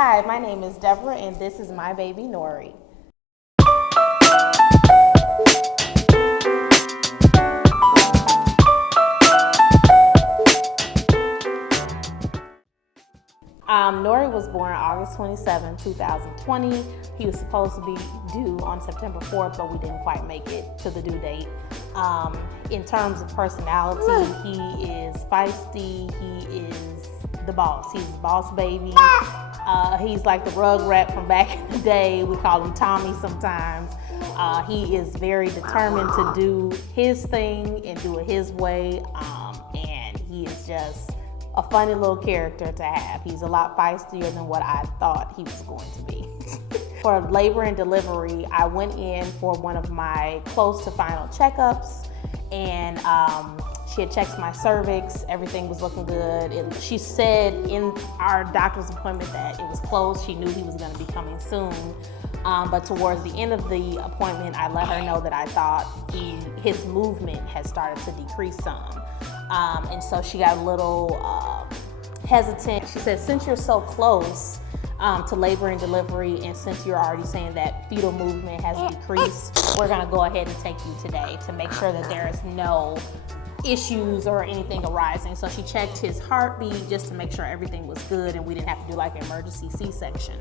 Hi, my name is DEBRA and this is my baby NORI. NORI was born August 27, 2020. He was supposed to be due on September 4th, but we didn't quite make it to the due date. In terms of personality, he is feisty. He is the boss. He's the boss baby. He's like the rugrat from back in the day. We call him Tommy sometimes. He is very determined to do his thing and do it his way. And he is just a funny little character to have. He's a lot feistier than what I thought he was going to be. For labor and delivery, I went in for one of my close to final checkups, and she had checked my cervix. Everything was looking good. She said in our doctor's appointment that it was closed. She knew he was going to be coming soon. But towards the end of the appointment, I let her know that I thought his movement had started to decrease some. And so she got a little hesitant. She said, since you're so close to labor and delivery, and since you're already saying that fetal movement has decreased, we're gonna go ahead and take you today to make sure that there is no issues or anything arising. So she checked his heartbeat just to make sure everything was good and we didn't have to do like an emergency C-section.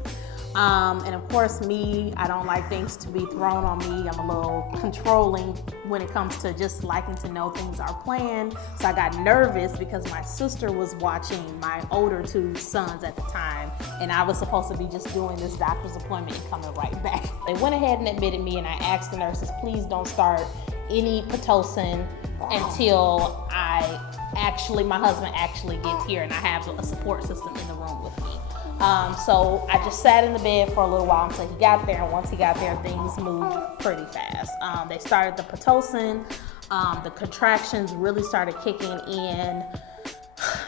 And of course I don't like things to be thrown on me. I'm a little controlling when it comes to just liking to know things are planned. So I got nervous because my sister was watching my older two sons at the time, and I was supposed to be just doing this doctor's appointment and coming right back. They went ahead and admitted me, and I asked the nurses, please don't start any Pitocin until my husband actually gets here and I have a support system in the room with me. So I just sat in the bed for a little while until he got there, and once he got there, things moved pretty fast. They started the Pitocin, the contractions really started kicking in.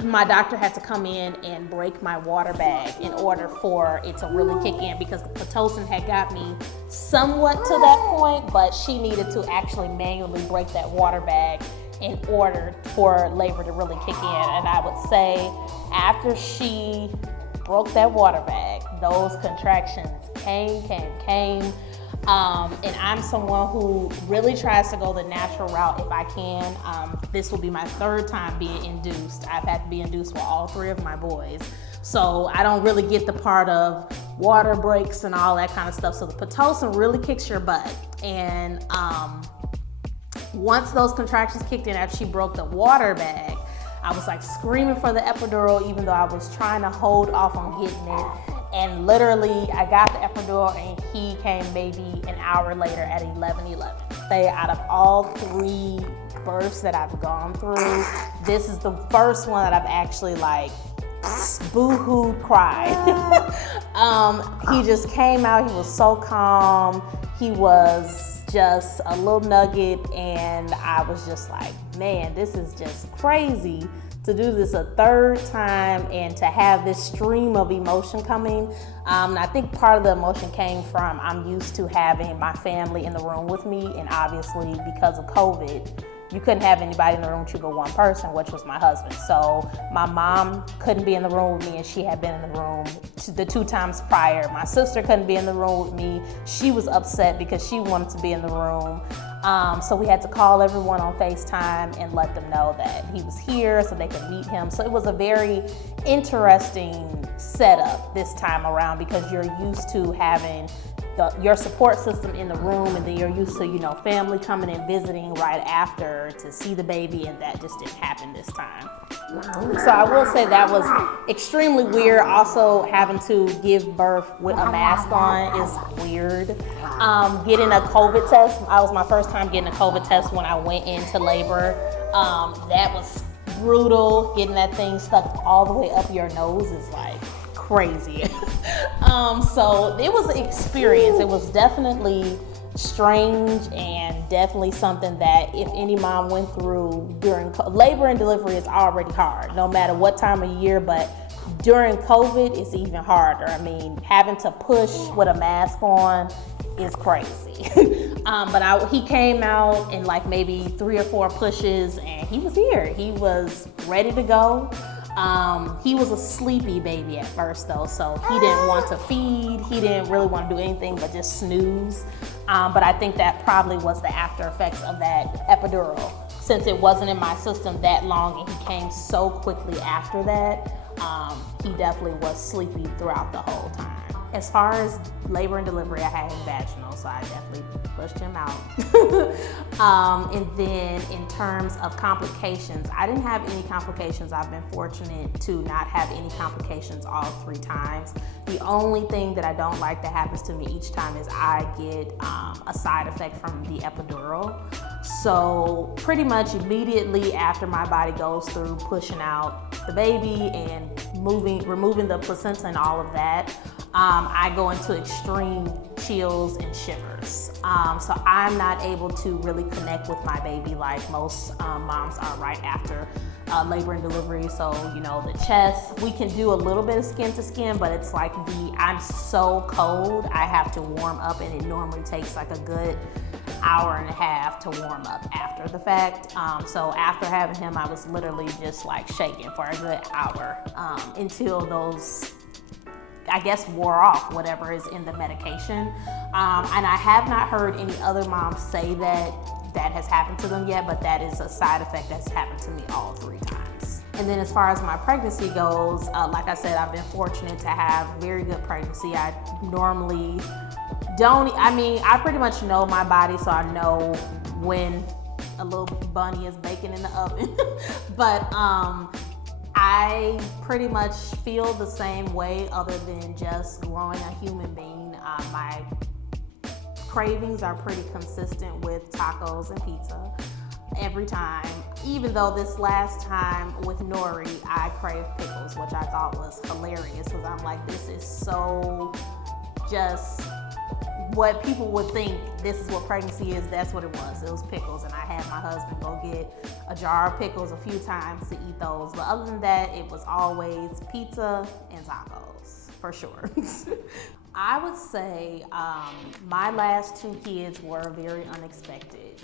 My doctor had to come in and break my water bag in order for it to really kick in, because the Pitocin had got me somewhat to that point, but she needed to actually manually break that water bag in order for labor to really kick in. And I would say after she broke that water bag, those contractions came. And I'm someone who really tries to go the natural route if I can. This will be my third time being induced. I've had to be induced for all three of my boys. So I don't really get the part of water breaks and all that kind of stuff. So the Pitocin really kicks your butt. And once those contractions kicked in after she broke the water bag, I was like screaming for the epidural, even though I was trying to hold off on getting it. And literally, I got the epidural and he came maybe an hour later at 11:11. Say, out of all three births that I've gone through, this is the first one that I've actually like boo-hoo cried. He just came out, he was so calm. He was just a little nugget, and I was just like, man, this is just crazy to do this a third time and to have this stream of emotion coming. I think part of the emotion came from I'm used to having my family in the room with me, and obviously because of COVID, you couldn't have anybody in the room with you but one person, which was my husband. So my mom couldn't be in the room with me, and she had been in the room the two times prior. My sister couldn't be in the room with me. She was upset because she wanted to be in the room. So we had to call everyone on FaceTime and let them know that he was here so they could meet him. So it was a very interesting setup this time around, because you're used to having your support system in the room, and then you're used to, family coming and visiting right after to see the baby, and that just didn't happen this time. So I will say that was extremely weird. Also, having to give birth with a mask on is weird. Getting a COVID test, that was my first time getting a COVID test when I went into labor. That was brutal. Getting that thing stuck all the way up your nose is like crazy. So it was an experience. It was definitely strange, and definitely something that if any mom went through during labor and delivery, is already hard, no matter what time of year, but during COVID, it's even harder. I mean, having to push with a mask on is crazy. But he came out in like maybe 3 or 4 pushes, and he was here. He was ready to go. He was a sleepy baby at first though, so he didn't want to feed. He didn't really want to do anything but just snooze. But I think that probably was the after effects of that epidural. Since it wasn't in my system that long and he came so quickly after that, he definitely was sleepy throughout the whole time. As far as labor and delivery, I had him vaginal, so I definitely pushed him out. And then in terms of complications, I didn't have any complications. I've been fortunate to not have any complications all 3 times. The only thing that I don't like that happens to me each time is I get a side effect from the epidural. So pretty much immediately after my body goes through pushing out the baby and removing the placenta and all of that, I go into extreme chills and shivers. So I'm not able to really connect with my baby like most moms are right after labor and delivery. So, you know, the chest, we can do a little bit of skin to skin, but it's like I'm so cold, I have to warm up, and it normally takes like a good hour and a half to warm up after the fact. So after having him, I was literally just like shaking for a good hour until those, I guess, wore off whatever is in the medication. And I have not heard any other moms say that has happened to them yet, but that is a side effect that's happened to me all 3 times. And then as far as my pregnancy goes, like I said, I've been fortunate to have very good pregnancy. I normally I pretty much know my body, so I know when a little bunny is baking in the oven. But I pretty much feel the same way other than just growing a human being. My cravings are pretty consistent with tacos and pizza every time. Even though this last time with NORI, I craved pickles, which I thought was hilarious because I'm like, this is so just what people would think this is what pregnancy is. That's what it was. It was pickles, and I had my husband go get a jar of pickles a few times to eat those. But other than that, it was always pizza and tacos, for sure. I would say my last 2 kids were very unexpected.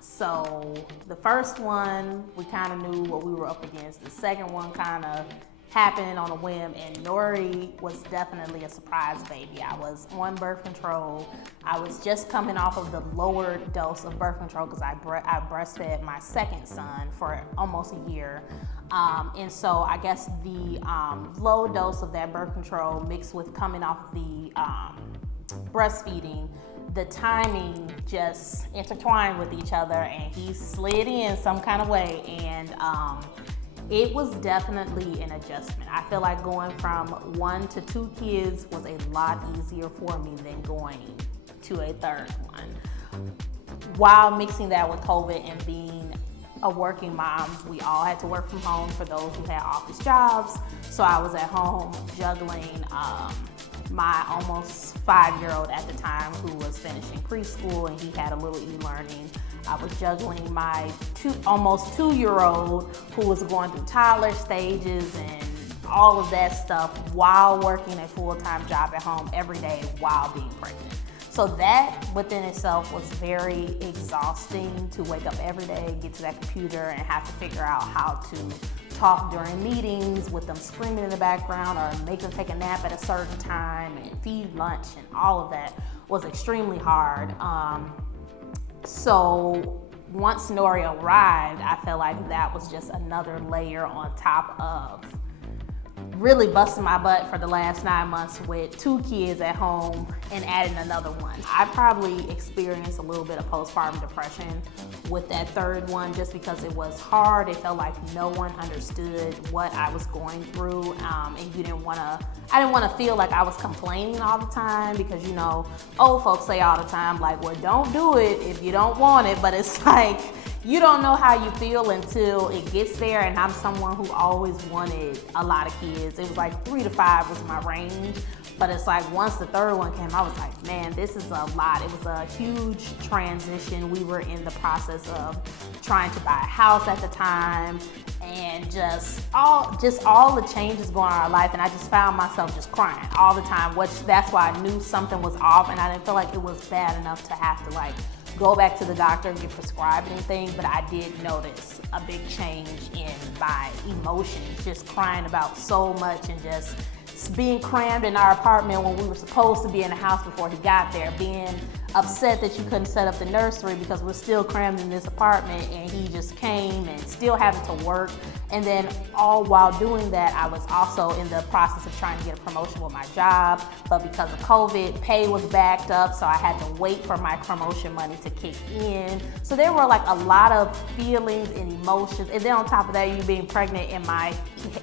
So the first one, we kind of knew what we were up against. The second one kind of happened on a whim, and NORI was definitely a surprise baby. I was on birth control. I was just coming off of the lower dose of birth control because I breastfed my second son for almost a year. And so I guess the low dose of that birth control mixed with coming off the breastfeeding, the timing just intertwined with each other, and he slid in some kind of way, and it was definitely an adjustment. I feel like going from 1 to 2 kids was a lot easier for me than going to a third one. While mixing that with COVID and being a working mom, we all had to work from home for those who had office jobs. So I was at home juggling my almost 5-year-old at the time who was finishing preschool, and he had a little e-learning. I was juggling my almost 2-year-old who was going through toddler stages and all of that stuff while working a full-time job at home every day while being pregnant. So that within itself was very exhausting, to wake up every day, get to that computer, and have to figure out how to talk during meetings with them screaming in the background, or make them take a nap at a certain time and feed lunch, and all of that was extremely hard. So once NORI arrived, I felt like that was just another layer on top of really busting my butt for the last 9 months with 2 kids at home and adding another one. I probably experienced a little bit of postpartum depression with that third one, just because it was hard. It felt like no one understood what I was going through, and I didn't want to feel like I was complaining all the time, because, you know, old folks say all the time, like, well, don't do it if you don't want it. But it's like, you don't know how you feel until it gets there. And I'm someone who always wanted a lot of kids. It was like 3 to 5 was my range. But it's like once the third one came, I was like, man, this is a lot. It was a huge transition. We were in the process of trying to buy a house at the time, and just all the changes going on in our life. And I just found myself just crying all the time, which that's why I knew something was off, and I didn't feel like it was bad enough to have to like go back to the doctor and get prescribed anything, but I did notice a big change in my emotions, just crying about so much and just being crammed in our apartment when we were supposed to be in the house before he got there, being upset that you couldn't set up the nursery because we're still crammed in this apartment and he just came, and still having to work. And then all while doing that, I was also in the process of trying to get a promotion with my job, but because of COVID, pay was backed up, so I had to wait for my promotion money to kick in. So there were like a lot of feelings and emotions. And then on top of that, you being pregnant, and my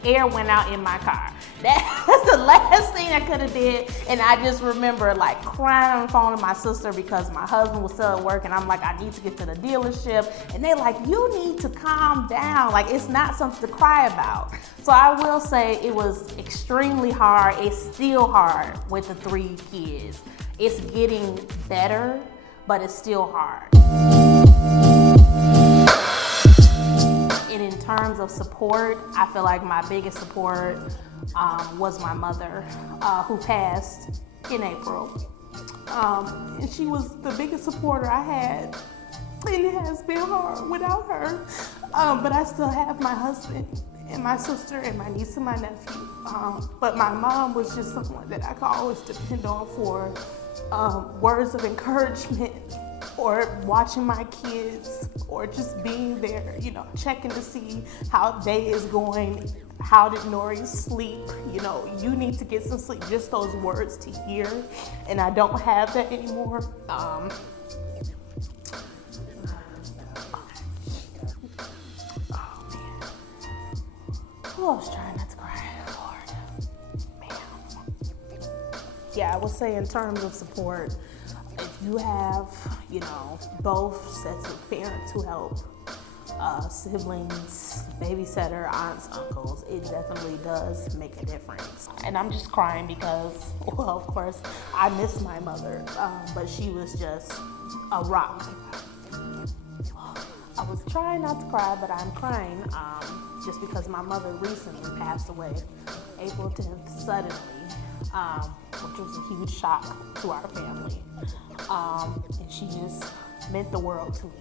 air went out in my car. That's the last thing I could have did. And I just remember like crying on the phone to my sister because my husband was still at work, and I'm like, I need to get to the dealership. And they're like, you need to calm down. Like, it's not something to cry about. So I will say it was extremely hard. It's still hard with the 3 kids. It's getting better, but it's still hard. And in terms of support, I feel like my biggest support was my mother, who passed in April. And she was the biggest supporter I had, and it has been hard without her. But I still have my husband and my sister and my niece and my nephew. But my mom was just someone that I could always depend on for words of encouragement, or watching my kids, or just being there, you know, checking to see how day is going. How did Nori sleep? You know, you need to get some sleep. Just those words to hear. And I don't have that anymore. Oh, man. Oh, I was trying not to cry. Lord. Man. Yeah, I would say in terms of support, if you have, you know, both sets of parents who help, siblings, babysitter, aunts, uncles, it definitely does make a difference. And I'm just crying because, well, of course, I miss my mother, but she was just a rock. I was trying not to cry, but I'm crying just because my mother recently passed away, April 10th, suddenly, which was a huge shock to our family. And she just meant the world to me.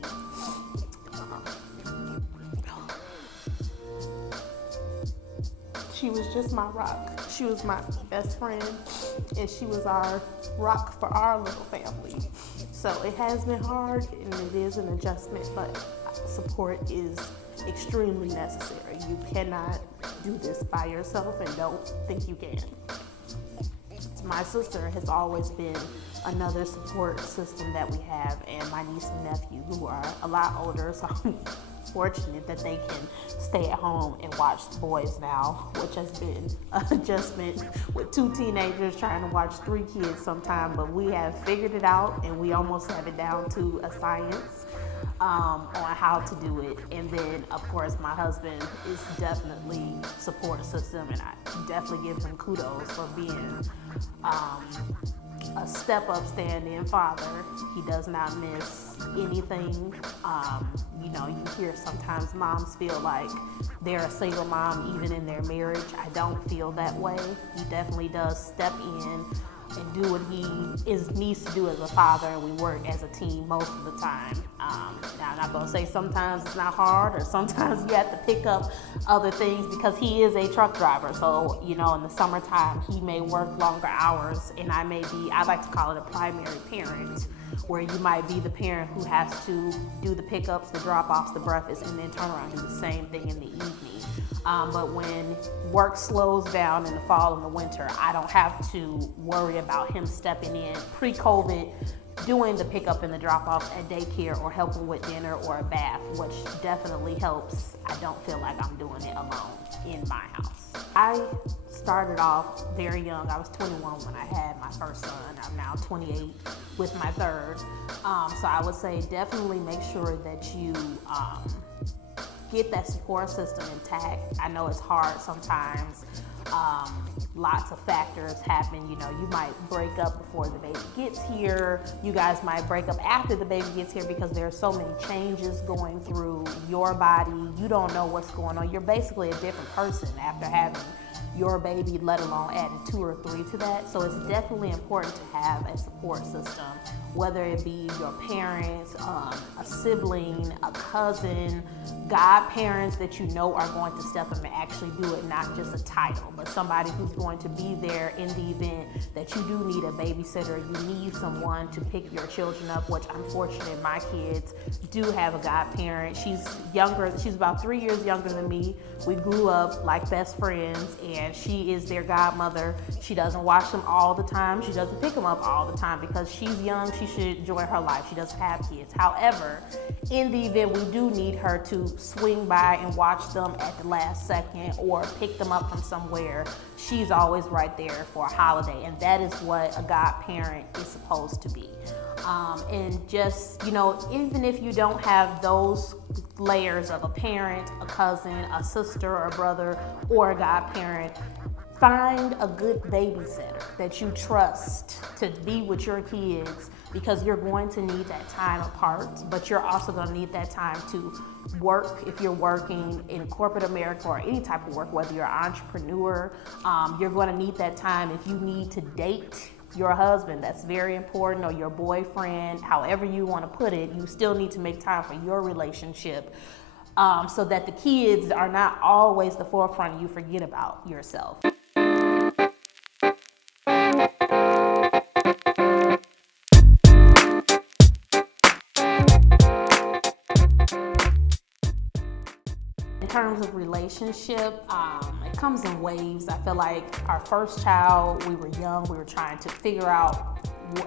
She was just my rock. She was my best friend, and she was our rock for our little family. So it has been hard, and it is an adjustment, but support is extremely necessary. You cannot do this by yourself, and don't think you can. My sister has always been another support system that we have, and my niece and nephew, who are a lot older, so I'm fortunate that they can stay at home and watch the boys now, which has been an adjustment with 2 teenagers trying to watch 3 kids sometime, but we have figured it out, and we almost have it down to a science on how to do it. And then, of course, my husband is definitely support system, and I definitely give him kudos for being a step-up stand-in father. He does not miss anything. You know, you hear sometimes moms feel like they're a single mom even in their marriage. I don't feel that way. He definitely does step in and do what he needs to do as a father, and we work as a team most of the time. Now, I'm not going to say sometimes it's not hard, or sometimes you have to pick up other things, because he is a truck driver. So, you know, in the summertime, he may work longer hours, and I like to call it a primary parent, where you might be the parent who has to do the pickups, the drop-offs, the breakfast, and then turn around and do the same thing in the evening. But when work slows down in the fall and the winter, I don't have to worry about him stepping in pre-COVID, doing the pickup and the drop-offs at daycare, or helping with dinner or a bath, which definitely helps. I don't feel like I'm doing it alone in my house. I started off very young. I was 21 when I had my first son. I'm now 28 with my third. So I would say definitely make sure that you get that support system intact. I know it's hard sometimes. Lots of factors happen. You know, you might break up before the baby gets here. You guys might break up after the baby gets here, because there are so many changes going through your body. You don't know what's going on. You're basically a different person after having your baby, let alone adding 2 or 3 to that. So it's definitely important to have a support system whether it be your parents, a sibling, a cousin, godparents that you know are going to step up and actually do it, not just a title, but somebody who's going to be there in the event that you do need a babysitter, you need someone to pick your children up, which I'm fortunate my kids do have a godparent. She's younger, she's about 3 years younger than me. We grew up like best friends, and she is their godmother. She doesn't watch them all the time. She doesn't pick them up all the time because she's young. She should enjoy her life. She doesn't have kids. However, in the event we do need her to swing by and watch them at the last second or pick them up from somewhere, she's always right there for a holiday. And that is what a godparent is supposed to be. And just, you know, even if you don't have those layers of a parent, a cousin, a sister or a brother, or a godparent, find a good babysitter that you trust to be with your kids, because you're going to need that time apart, but you're also going to need that time to work if you're working in corporate America or any type of work, whether you're an entrepreneur. You're going to need that time if you need to date your husband. That's very important, or your boyfriend, however you want to put it. You still need to make time for your relationship, so that the kids are not always the forefront and you forget about yourself. In terms of relationship, it comes in waves. I feel like our first child, we were young, we were trying to figure out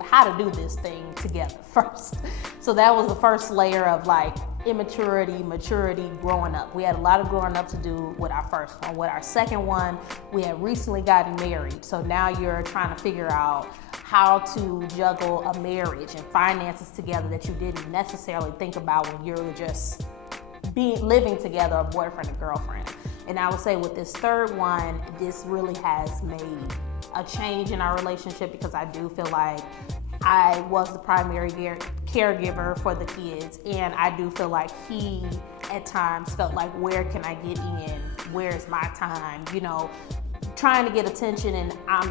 how to do this thing together first. So that was the first layer of like immaturity, maturity, growing up. We had a lot of growing up to do with our first one. With our second one, we had recently gotten married. So now you're trying to figure out how to juggle a marriage and finances together that you didn't necessarily think about when you were just living together, a boyfriend and girlfriend. And I would say with this third one, this really has made a change in our relationship, because I do feel like I was the primary caregiver for the kids, and I do feel like he at times felt like, where can I get in? Where's my time? You know, trying to get attention, and I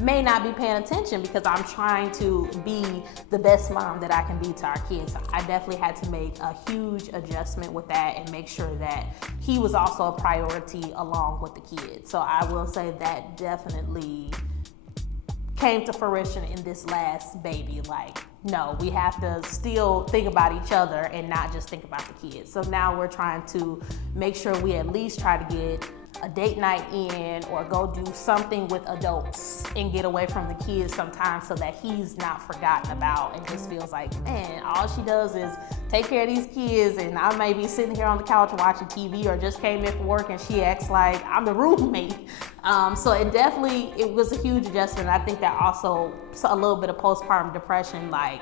may not be paying attention because I'm trying to be the best mom that I can be to our kids. So I definitely had to make a huge adjustment with that and make sure that he was also a priority along with the kids. So I will say that definitely came to fruition in this last baby. Like, no, we have to still think about each other and not just think about the kids. So now we're trying to make sure we at least try to get a date night in, or go do something with adults and get away from the kids sometimes, so that he's not forgotten about and just feels like, man, all she does is take care of these kids, and I may be sitting here on the couch watching TV, or just came in from work and she acts like I'm the roommate. So it was a huge adjustment. I think that also a little bit of postpartum depression, like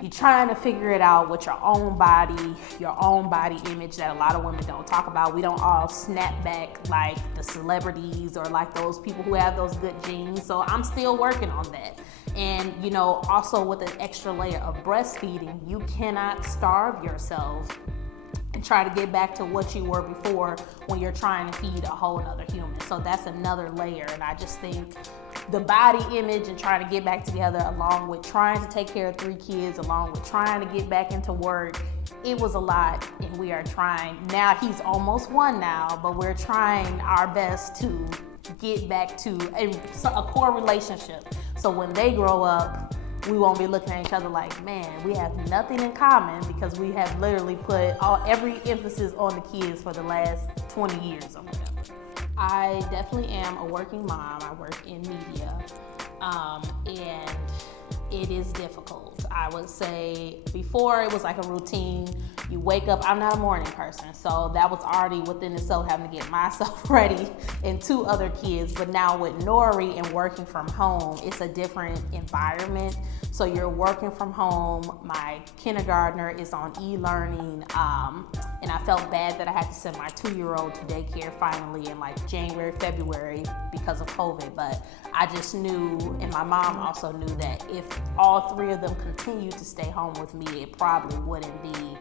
you're trying to figure it out with your own body image that a lot of women don't talk about. We don't all snap back like the celebrities or like those people who have those good genes. So I'm still working on that. And, you know, also with an extra layer of breastfeeding, you cannot starve yourself and try to get back to what you were before when you're trying to feed a whole other human. So that's another layer. And I just think the body image and trying to get back together, along with trying to take care of 3 kids, along with trying to get back into work, it was a lot. And we are trying, now he's almost 1 now, but we're trying our best to get back to a core relationship. So when they grow up, we won't be looking at each other like, man, we have nothing in common, because we have literally put every emphasis on the kids for the last 20 years or whatever. I definitely am a working mom. I work in media, and it is difficult. I would say before it was like a routine. You wake up, I'm not a morning person, so that was already within itself, having to get myself ready and 2 other kids. But now with NORI and working from home, it's a different environment. So you're working from home. My kindergartner is on e-learning, and I felt bad that I had to send my 2-year-old to daycare finally in like January, February because of COVID. But I just knew, and my mom also knew, that if all 3 of them continued to stay home with me, it probably wouldn't be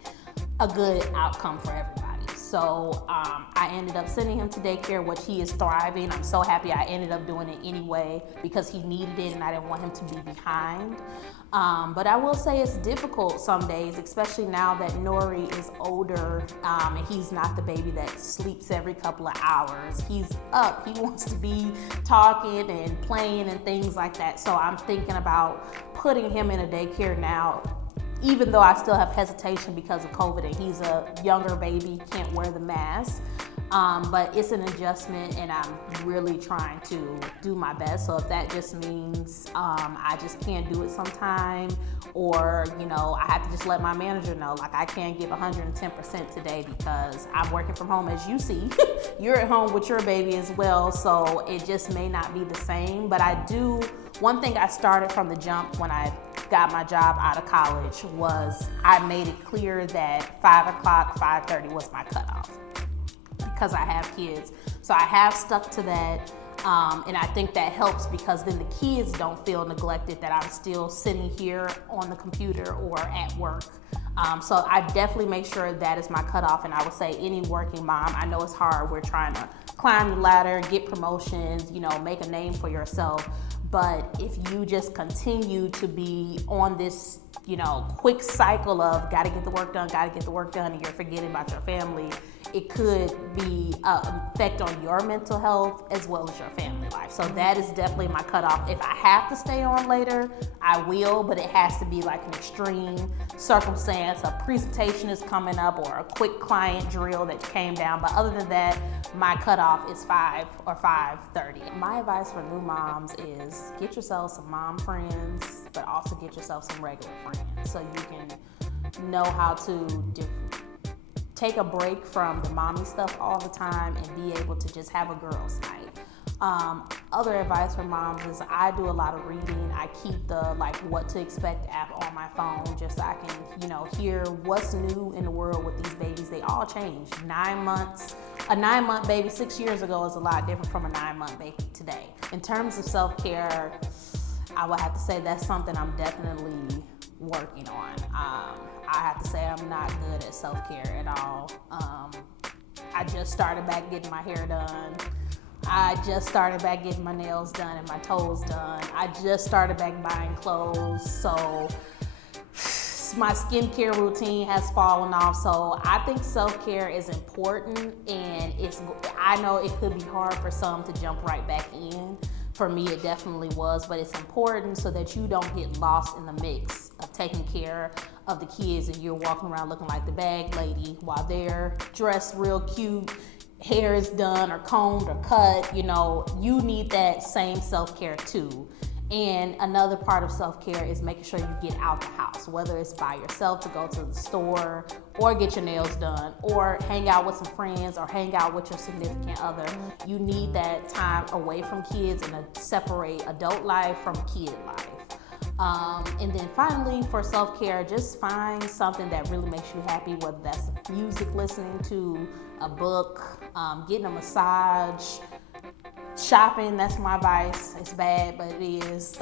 a good outcome for everybody. So I ended up sending him to daycare, which he is thriving. I'm so happy I ended up doing it anyway because he needed it and I didn't want him to be behind. But I will say it's difficult some days, especially now that Nori is older and he's not the baby that sleeps every couple of hours. He's up, he wants to be talking and playing and things like that. So I'm thinking about putting him in a daycare now, even though I still have hesitation because of COVID and he's a younger baby, can't wear the mask. But it's an adjustment and I'm really trying to do my best. So if that just means I just can't do it sometime, or I have to just let my manager know, like, I can't give 110% today because I'm working from home, as you see. You're at home with your baby as well, so it just may not be the same. But one thing I started from the jump when I got my job out of college was I made it clear that 5 o'clock, 5:30 was my cutoff, because I have kids. So I have stuck to that. And I think that helps because then the kids don't feel neglected that I'm still sitting here on the computer or at work. So I definitely make sure that is my cutoff. And I would say any working mom, I know it's hard. We're trying to climb the ladder, get promotions, make a name for yourself. But if you just continue to be on this, quick cycle of gotta get the work done, and you're forgetting about your family, it could be an effect on your mental health as well as your family life. So that is definitely my cutoff. If I have to stay on later, I will, but it has to be like an extreme circumstance. A presentation is coming up or a quick client drill that came down. But other than that, my cutoff is 5 or 5:30. My advice for new moms is get yourself some mom friends, but also get yourself some regular friends so you can know how to take a break from the mommy stuff all the time and be able to just have a girls' night. Other advice for moms is I do a lot of reading. I keep the what to expect app on my phone just so I can, hear what's new in the world with these babies. They all change. 9 months, a 9-month baby 6 years ago is a lot different from a 9-month baby today. In terms of self-care, I would have to say that's something I'm definitely working on. I have to say I'm not good at self-care at all. I just started back getting my hair done. I just started back getting my nails done and my toes done. I just started back buying clothes. So my skincare routine has fallen off. So I think self-care is important, and I know it could be hard for some to jump right back in. For me, it definitely was, but it's important so that you don't get lost in the mix of taking care of the kids and you're walking around looking like the bag lady while they're dressed real cute, hair is done or combed or cut. You need that same self-care too. And another part of self-care is making sure you get out the house, whether it's by yourself to go to the store or get your nails done or hang out with some friends or hang out with your significant other. You need that time away from kids and to separate adult life from kid life. And then finally, for self-care, just find something that really makes you happy, whether that's music, listening to a book, getting a massage, shopping. That's my vice. It's bad, but it is.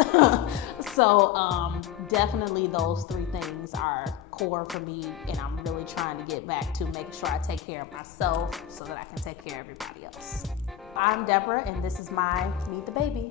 So definitely those 3 things are core for me, and I'm really trying to get back to making sure I take care of myself so that I can take care of everybody else. I'm Deborah, and this is my Meet the Baby.